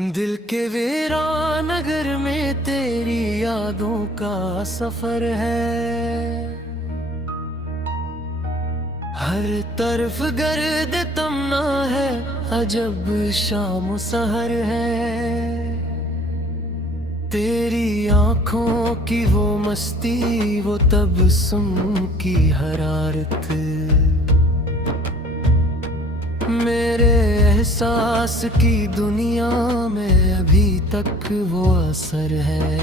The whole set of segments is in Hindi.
दिल के वीरान नगर में तेरी यादों का सफर है। हर तरफ गर्द तमना है, अजब शाम सहर है। तेरी आंखों की वो मस्ती, वो तबस्सुम की हरारत, मेरे एहसास की दुनिया में अभी तक वो असर है।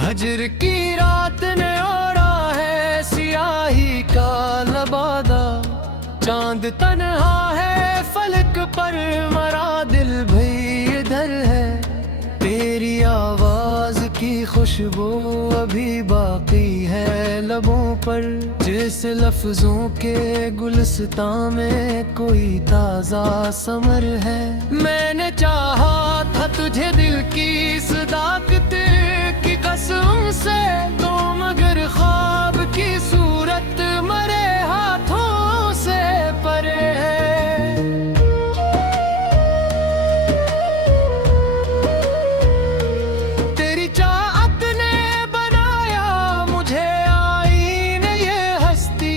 हजर की रात ने ओढ़ा है सियाही का लबादा, चांद तन्हा है फलक पर मरा, दिल भई इधर है। तेरी आवाज की खुशबू अभी बाकी है लबों पर, जैसे लफ्जों के गुलस्तां में कोई ताजा समर है। मैंने चाहा था तुझे दिल की सदाकत की कसम से, तो मगर ख्वाब की सूरत मरे हाथों से परे है। तेरी चाहत ने बनाया मुझे आईने ये हस्ती,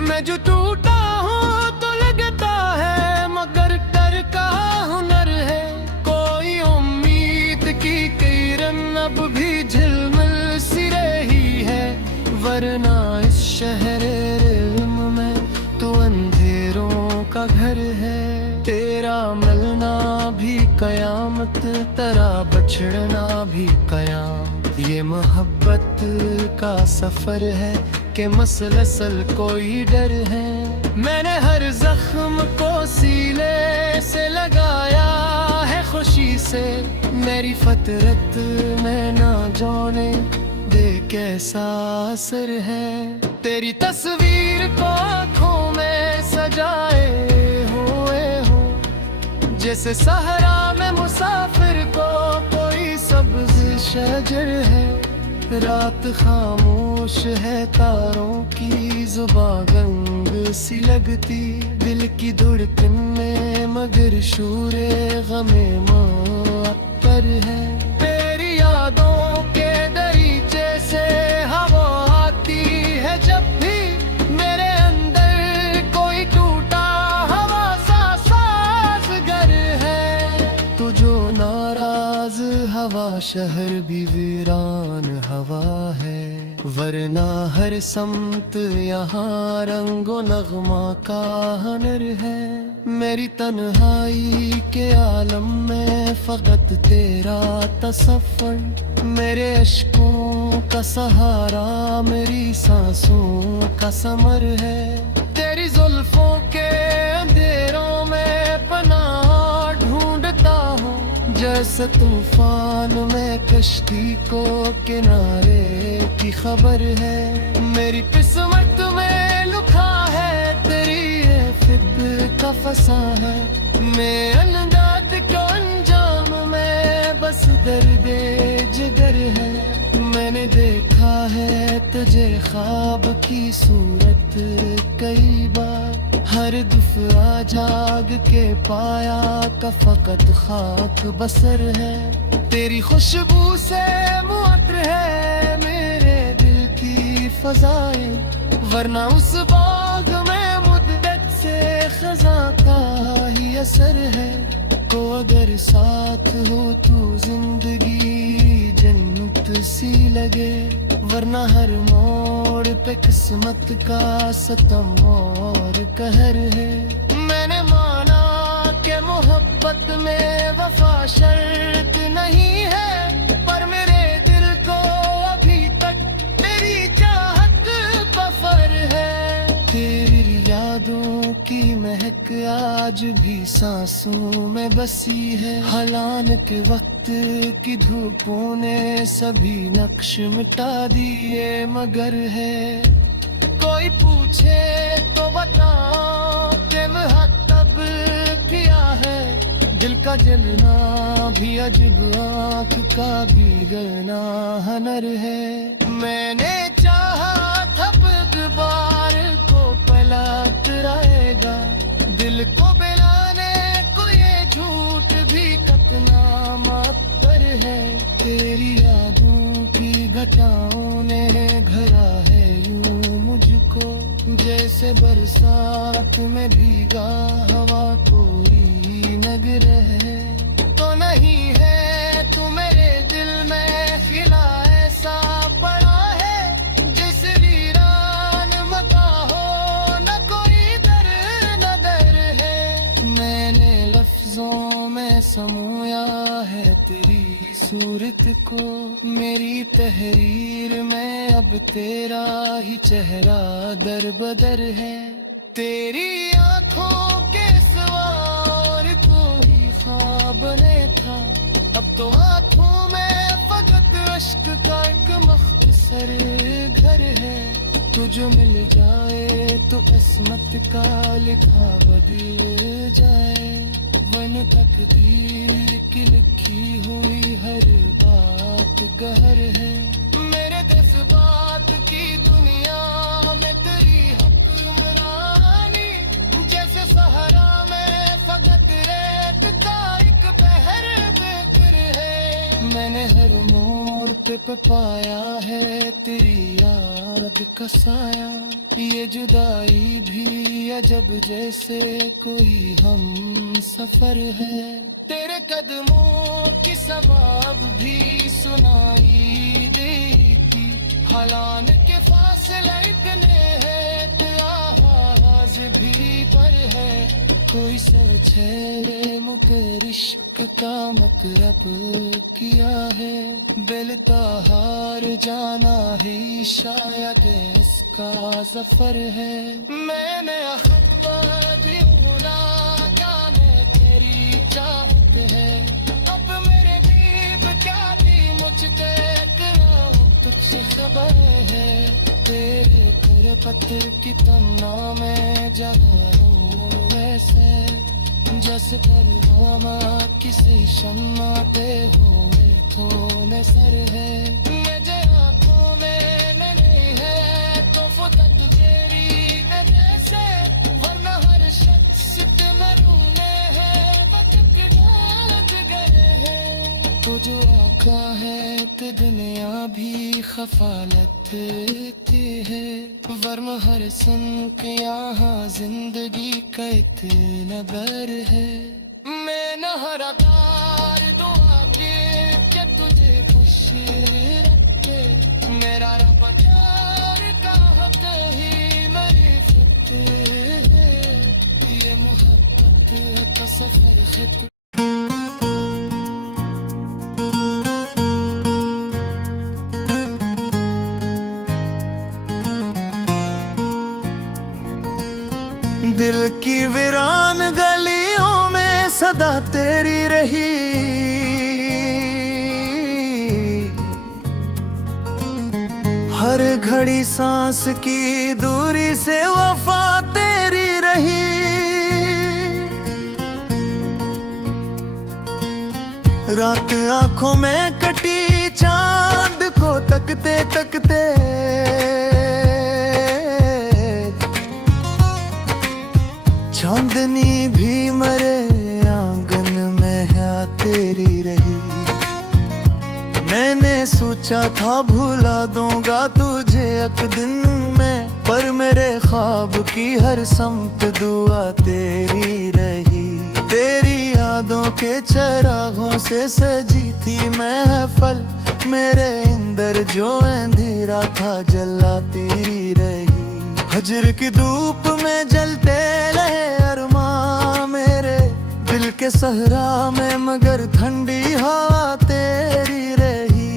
मैं जो टूटा हूँ तो लगता है मगर डर का हुनर है। कोई उम्मीद की किरण अब भी झिलमिल सी रही है, वरना इस शहर इल्म में तो अंधेरों का घर है। तेरा मिलना भी कयामत, तेरा बछड़ना भी कयाम, ये मोहब्बत का सफर है कि मसलसल कोई डर है। मैंने हर जख्म को सीले से लगाया है खुशी से, मेरी फतरत में ना जाने दे कैसा असर है। तेरी तस्वीर को आँखों में सजाए हुए हो, जैसे सहरा में मुसाफिर को कोई सब्ज शजर है। रात खामोश है, तारों की जुबां गंग सी लगती, दिल की धड़कन में मगर शूरे गमे मातर है। तेरी यादों के दरीचे से हवा आती है जब भी, मेरे अंदर कोई टूटा हवा सा साज़गर है। तू जो नाराज हवा शहर भी वीरान हवा है, वरना हर समत यहाँ रंगो नगमा का हनर है। मेरी तन्हाई के आलम में फकत तेरा तसव्वुर, मेरे अश्कों का सहारा मेरी सांसों का समर है। तेरी जुल्फों के अंधेरों में पनाह ढूंढता हूँ, जैसे तूफान में कश्ती को किनारे की खबर है। मेरी किस्मत में लिखा है तेरी ये फिक्र का फसा है, मैं अंदाज को अंजाम में बस दर्दे जिगर है। मैंने देखा है तुझे ख्वाब की सूरत कई बार, हर दफा जाग के पाया का फकत खाक बसर है। तेरी खुशबू से मुअत्तर है मेरे दिल की फजाएं, वरना उस बाग में मुद्दत से खजा का ही असर है। को अगर साथ हो तू जिंदगी जन्नत सी लगे, वरना हर मोड़ पे किस्मत का सतम और कहर है। मैंने माना कि मोहब्बत में वफा शर्त नहीं है, पर मेरे दिल को अभी तक तेरी चाहत बफर है। तेरी यादों की महक आज भी सांसों में बसी है, हलान के वक्त की धूपों ने सभी नक्श मिटा दिए मगर है। कोई पूछे तो बताओ कि मुहत्तब किया है, दिल का जलना भी अजब आँख का भी गलना हनर है। मैंने चाहा था बार को पलट रहेगा, दिल को बिलाने को ये बरसात में भीगा हवा कोई नगर है तो नहीं है तू मेरे दिल में खिला ऐसा पड़ा है जिस वीरान मका हो न कोई दर न दर है। मैंने लफ्जों में समोया है तेरी सूरत को, मेरी तहरीर में अब तेरा ही चेहरा दर बदर है। तेरी आंखों के सवार कोई ख्वाब नहीं था, अब तो आंखों में फकत अश्क का एक मख्तसर घर है। तुझे मिल जाए तो किस्मत का लिखा बदल जाए, वन तकदीर की लिखी हुई हर बात गहर है। मेरे जज्बात की दुनिया में तेरी हुक्मरानी, जैसे सहरा में फकत रेत का एक पहर बेकर है। मैंने हर मोड़ पे पाया है तेरी याद का साया, ये जुदाई भी अजब जैसे कोई हम सफर है। तेरे कदमों की सबाब भी सुनाई देती, हालान के फासले इतने हैं कि आवाज भी पर है। कोई सोचे मुकर इश्क का मकरब किया है, बेलता हार जाना ही शायद इसका सफर है। मैंने अखबार भूला जाने तेरी चाहत है, अब मेरे दीप क्या भी मुझसे तुझसे खबर है। तेरे तेरे पत्थर की तमन्ना में जगा वैसे जैसे परवाना किसी शम्माते हुए थोने सर है। मेरे आंखों में नहीं है तो फुदत तेरी न जैसे, वरना हर शख्स में रूने हैं वक्त रात गए हैं। तो जो आका है तो दुनिया भी खफालत की है, वरना हर सन के यहाँ जिंदगी का इतना बर है। मैं न हर बार दुआ के तुझे खुश रखे, मेरा रब प्यार का हक ही मेरी फिक्र है। ये मोहब्बत का सफर खत दिल की वीरान गलियों में सदा तेरी रही, हर घड़ी सांस की दूरी से वफा तेरी रही। रात आंखों में कटी चांद को तकते तकते, चांदनी भी मरे आंगन में है तेरी रही। मैंने सोचा था भुला दूंगा तुझे एक दिन में, पर मेरे ख्वाब की हर समत दुआ तेरी रही। तेरी यादों के चरागों से सजी थी महफल, मेरे अंदर जो अंधेरा था जला तेरी रही। हजर की धूप में जलते रहे अरमां मेरे दिल के सहरा में, मगर ठंडी हवा तेरी रही।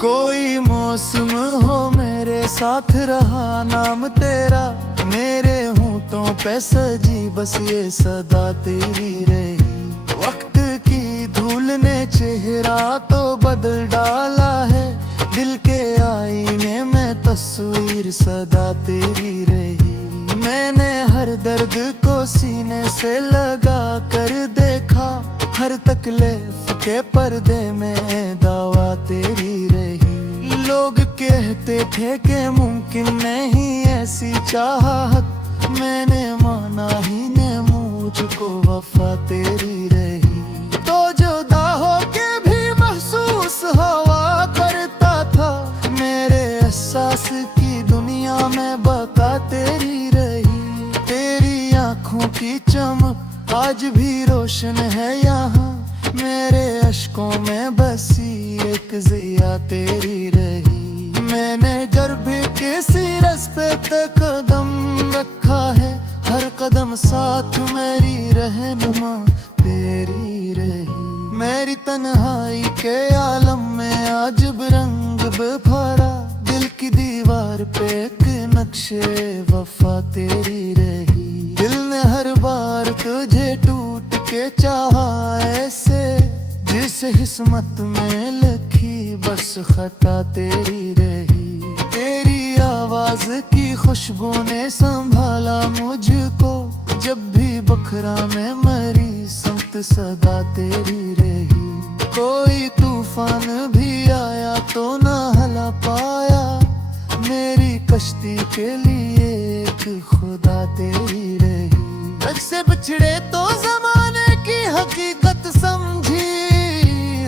कोई मौसम हो मेरे साथ रहा नाम तेरा, मेरे होंठों पे सजी बस ये सदा तेरी रही। वक्त की धूल ने चेहरा तो बदल डाला है, दिल के आईने में तस्वीर सदा तेरी रही। मैंने हर दर्द को सीने से लगा कर देखा, हर तकलीफ के पर्दे में दावा तेरी रही। लोग कहते थे कि मुमकिन नहीं ऐसी चाहत, मैंने माना ही ने मुझको वफा तेरी रही। तो जुदा हो के भी महसूस हवा करता था, आज भी रोशन है यहाँ मेरे अश्कों में बसी एक जिया तेरी रही। मैंने गर्भ के सिरस पे कदम रखा है, हर कदम साथ मेरी रहनुमा तेरी रही। मेरी तन्हाई के आलम में आज रंग भरा, दिल की दीवार पे एक नक्शे वफा तेरी रही। दिल ने हर बार तुझे टूट के चाहा ऐसे, जिस किस्मत में लिखी बस खता तेरी रही। तेरी आवाज की खुशबू ने संभाला मुझको, जब भी बखरा में मरी संत सदा तेरी रही। कोई तूफान भी आया तो ना हला पाया, मेरी कश्ती के लिए एक खुदा तेरी रही। तुझ से बिछड़े तो जमाने की हकीकत समझी,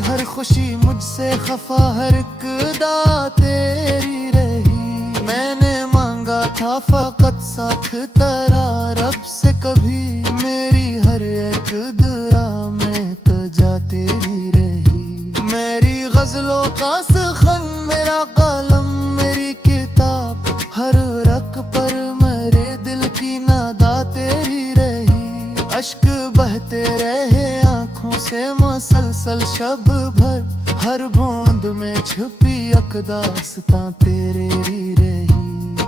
हर खुशी मुझसे खफा हर इक़दा तेरी रही। मैंने मांगा था फकत साथ तेरा रब से, कभी मेरी हर एक दुआ में तजा तेरी रही। मेरी गजलों का सुखन मेरा कलम मेरी किताब, हर रक पर मेरे दिल की नादा तेरी रही। अश्क बहते रहे आँखों से मुसलसल शब भर, हर बूंद में छुपी अकदास्तां तेरे रही।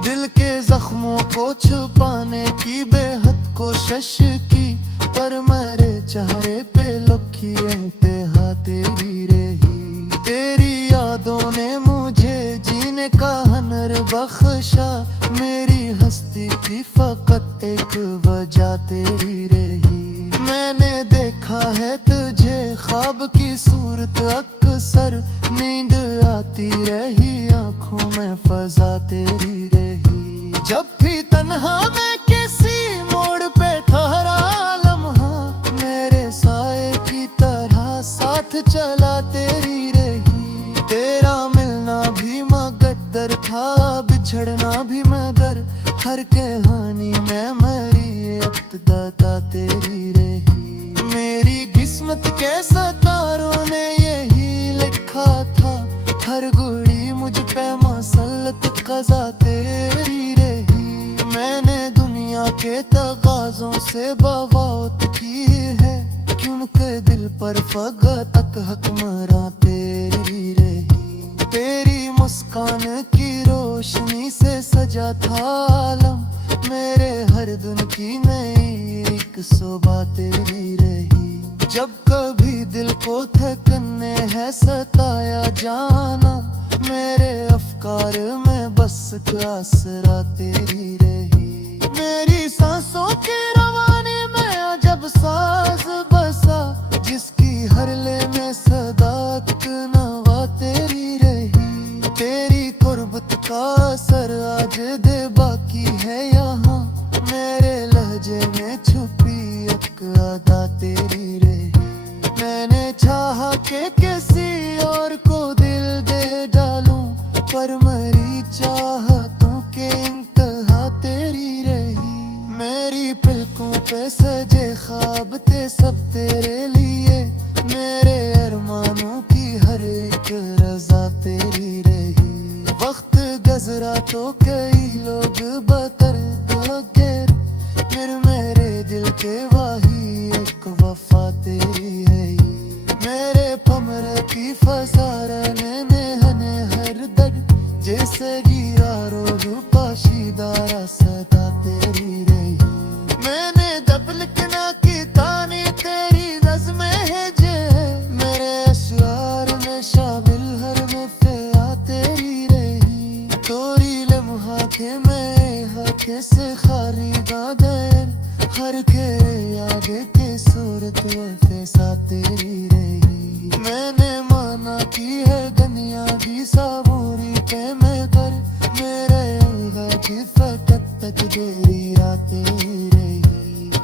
दिल के जख्मों को छुपाने की बेहद कोशिश की, पर मेरे चेहरे पे लुकी इंतहा तेरी रही। तेरी यादों ने मुझे जीने का हुनर बख्शा, मेरी हस्ती की फकत एक वजह तेरी रही। मैंने देखा है तुझे ख्वाब की सूरत अक्सर, नींद आती रही आंखों में फजा तेरी रही। जब भी तन्हा मैं किसी मोड़ पे ठहरा लम्हा, मेरे साए की तरह साथ चला तेरी रही। तेरा मिलना भी मुक़द्दर था, बिछड़ना भी मगर, हर कहानी में मेरी इब्तिदा तेरी रही। मेरी किस्मत के सितारों ने यही लिखा था, हर घड़ी मुझ पे मसल्लत क़ज़ा तेरी रही। मैंने दुनिया के तकाज़ों से बगावत की है, क्योंकि दिल पर फकत हुक्मरां तेरी रही। तेरी मुस्कान की रोशनी से सजा था आलम, मेरे हर दिन की नई एक सुबह तेरी रही। जब कभी दिल को थकने है सताया जाना, मेरे अफकार में बस आसरा तेरी रही। मेरी सांसों के रवाने में अजब साज बसा, जिसकी हरले में सदाकत नवा तेरी रही। तेरी कुर्बत का असर आज दे बाकी है यहाँ, मेरे लहजे में छुपी एक अदा तेरी रही। मैंने चाहा कि किसी और को दिल दे डालूं, पर मेरी चाहतों के इंतहा तेरी रही। मेरी पलकों पे सजे ख्वाब थे सब तेरे लिए, मेरे अरमानों की हर एक रजा तेरी रही। वक्त गुजरा तो कई लोग बतर गैर, फिर मेरे दिल के वाही एक वफा तेरी है। मेरे पमर की फसारने ने हर दर्द, जैसे गिरा रोग पाशीदारा सदा तेरी रही। मैंने दब लिखना की तानी तेरी नज़्में है जे, मेरे अशआर में शामिल हर में फ़िया तेरी रही। तोरी लम्हा के मैं हाथे से खाली गादर, हर के याद के सूरत वफ़ा तेरी रही। मैंने माना की है दुनिया की साबूरी पे मैं कर, मेरे अलगा की फकत तक देरी रातें रही।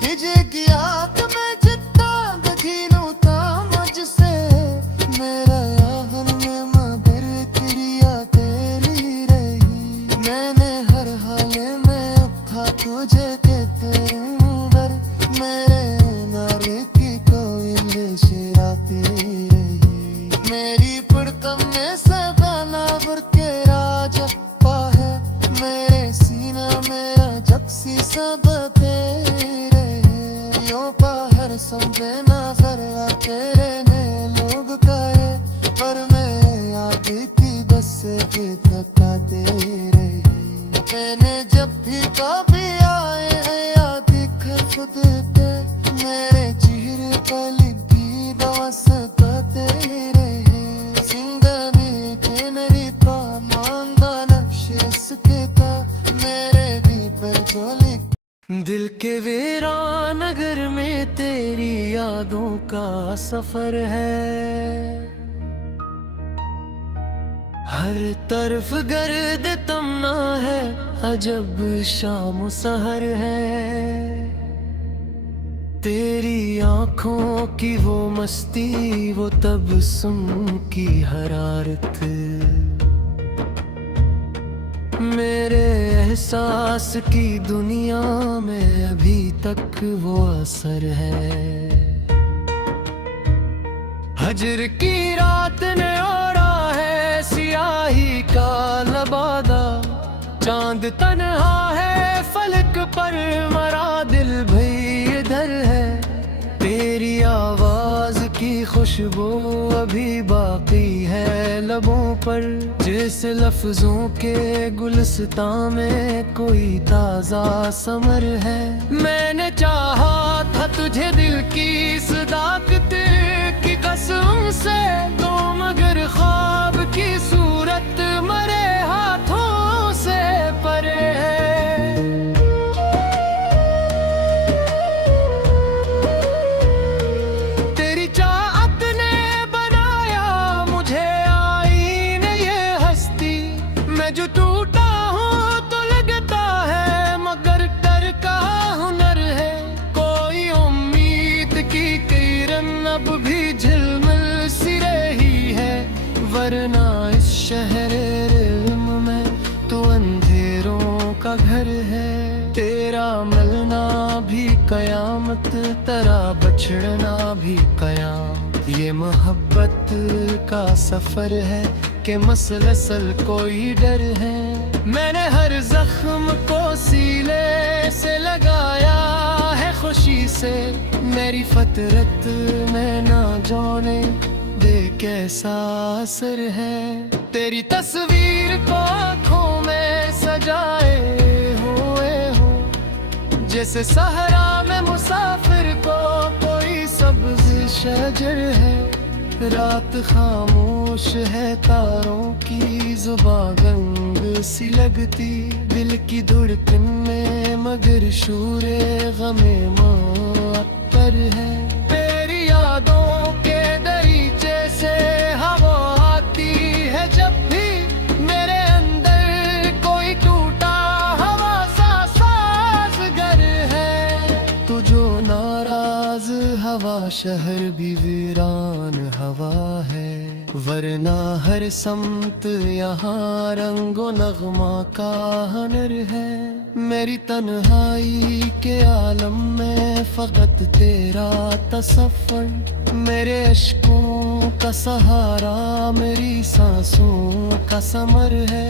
हिजे किया तो मैं जितना दखीलूं था मुझसे, मेरा याहन में मगर क्रिया तेरी रही। मैंने हर हाल में अब था तुझे कहते अंदर, मेरे ना सब तेरे यूं बाहर समझे ना जरा तेरे ने लोग कहे पर मैं याद की बस के थका तेरे मैंने जब भी कभी आए हैं याद कर खुद के मेरे चेहरे पर लिखी दास्तां तेरे जिंदगी के मेरी पामांदा नक्शे इसके था मेरे भी पर जो लिख दिल के वीरान नगर में तेरी यादों का सफर है हर तरफ गर्द तमना है अजब शाम सहर है तेरी आंखों की वो मस्ती वो तबस्सुम की हरारत मेरे एहसास की दुनिया में अभी तक वो असर है हजर की रात ने ओढ़ा है सियाही का लबादा चांद तन्हा है फलक पर मरा दिल भई इधर है तेरी आवाज की खुशबू अभी बाकी है लबों पर जैसे लफ्जों के गुलस्तां में कोई ताजा समर है मैंने चाहा था तुझे दिल की सदाकत की कसम से तो मगर ख्वाब की सूरत मरे हाथों से परे है तेरी चाहत ने बनाया मुझे आईने ये हस्ती मैं जो टूटा हूँ तो लगता है मगर डर का हुनर है कोई उम्मीद की किरण अब भी झिलमिल सी रही है वरना इस शहर इल्म में तो अंधेरों का घर है तेरा मिलना भी कयामत तेरा बछड़ना भी कयाम ये मोहब्बत का सफर है कि मसलसल कोई डर है मैंने हर जख्म को सीले से लगाया है खुशी से मेरी फतरत में ना जाने दे कैसा असर है तेरी तस्वीर को आँखों में सजाए हुए हो जैसे सहरा में मुसाफिर को कोई सब्ज शजर है रात खामोश है तारों की जुबां गंग सी लगती दिल की धड़कन में मगर शूरे गमे मुअत्तर है तेरी यादों के दरीचे से हवा आती है जब भी मेरे अंदर कोई टूटा हवा सा साज़गर है तू जो नाराज हवा शहर भी वीरान हवा है वरना हर समत यहाँ रंगो नगमा का हनर है मेरी तन्हाई के आलम में फकत तेरा तसव्वुर मेरे अश्कों का सहारा मेरी सांसों का समर है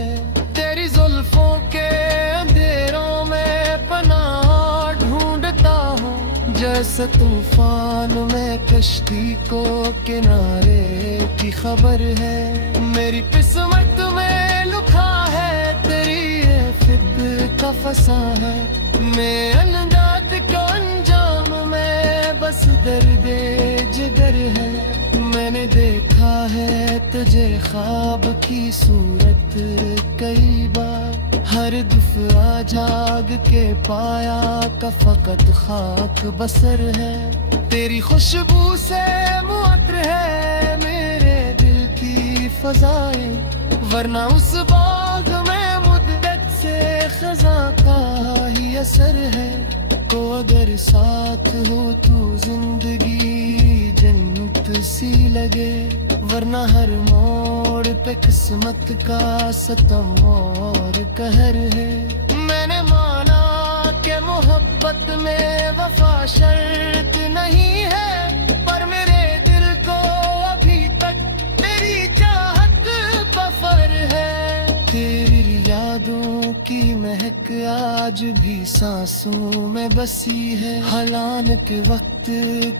तेरी जुल्फों के अंधेरों में पनाह ढूंढता हूँ जैसे तूफान में कश्ती को किनारे की खबर है मेरी किस्मत में लिखा है तेरी ये फिक्र का फसा है मैं अंदाज का अंजाम में बस दर्दे जिगर है मैंने देखा है तुझे ख्वाब की सूरत कई बार हर दफा जाग के पाया का फकत खाक बसर है तेरी खुशबू से मुअत्तर है मेरे दिल की फजाएं वरना उस बाग में मुद्दत से खजा का ही असर है तो अगर साथ हो तू जिंदगी जन्नत सी लगे वरना हर मोड़ पे किस्मत का सतम और कहर है मैंने माना कि मोहब्बत में वफा शर्त नहीं है पर मेरे दिल को अभी तक तेरी चाहत बफर है तेरी यादों की महक आज भी सांसों में बसी है। हलान के वक्त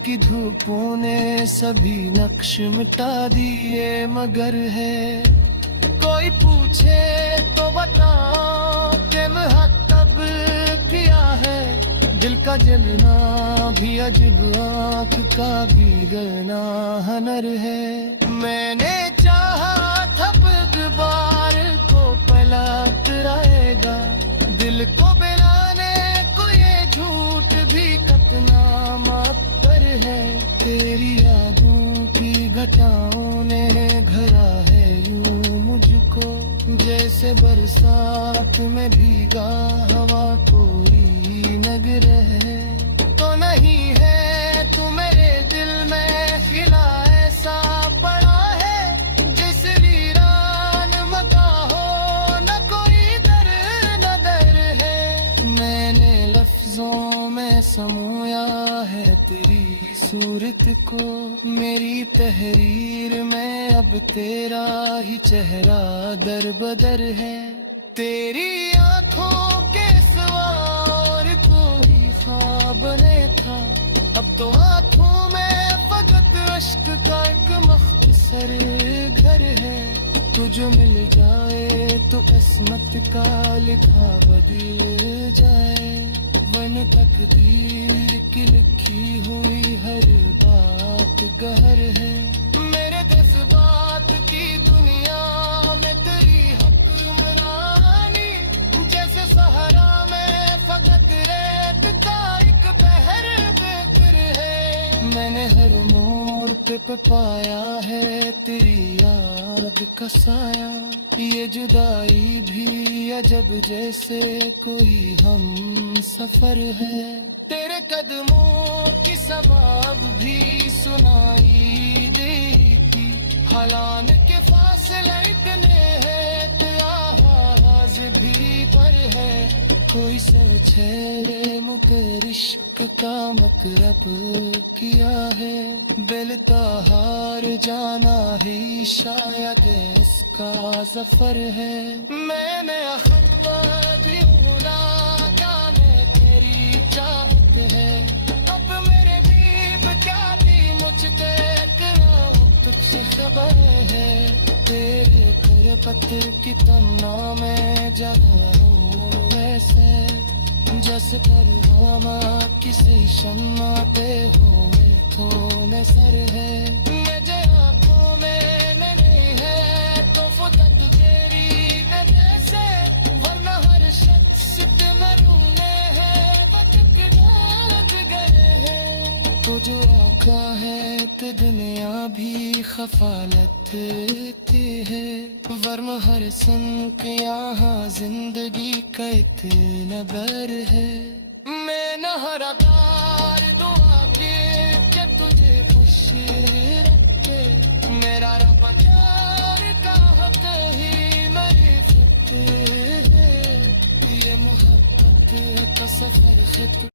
की धूपों ने सभी नक्श मिटा दिए, मगर है कोई पूछे तो बताओ कि मुहत्तब किया है। दिल का जलना भी अजब, आँख का भी गलना हनर है। मैंने चाहा था बार को पलट रहेगा, दिल को बिलाने को ये झूठ भी कतना मातर है। तेरी यादों की घटाओं ने घरा है यूं मुझको, जैसे बरसात में भीगा हवा कोई नगर है। तो नहीं है तू मेरे दिल में खिला ऐसा पड़ा है, जिस वीरान मका हो न कोई दर न दर है। मैंने लफ्जों में समोया है तेरी सूरत को, मेरी तहरीर में अब तेरा ही चेहरा दर बदर है। तेरी आंखों के सवार कोई ख्वाब नहीं था, अब तो आंखों में फकत अश्क का एक मख्तसर घर है। तुझे मिल जाए तो किस्मत का लिखा बदल जाए, वन तकदीर की लिखी हुई हर बात गहर है। मेरे जज्बात की दुनिया में तेरी हुक्मरानी, जैसे सहरा में फकत रेत का एक बहर बेकर है। मैंने हर मोड़ पे पाया है तेरी याद का साया, ये जुदाई भी अजब जैसे कोई हम सफर है। तेरे कदमों की सबाब भी सुनाई देती, हलान के फासले इतने हैं तो आवाज भी पर है। कोई सोचे मुकर इश्क का मकरब किया है, बिलता हार जाना ही शायद इसका सफर है। मैंने भी भूला जाने तेरी चाहत है, अब मेरे बीब क्या थी मुझ पे तुझसे खबर है। तेरे तेरे पत्थर की तमन्ना में जगा वैसे, जैसे परवाना किसी शम्मा पे हुए थोने सर है। मेरे आँखों में नहीं है तो फुदत तेरी जैसे, वरना हर शख्स में रोने हैं बदकिरार गए हैं। तो जो आका है तो दुनिया भी खफालत की है, वरना हर सन के यहाँ जिंदगी का इतना बर है। मैं नहरदार दुआ के तुझे खुश रखे, मेरा रब प्यार का हक ही मेरी फिक्र है। ये मोहब्बत का सफर खत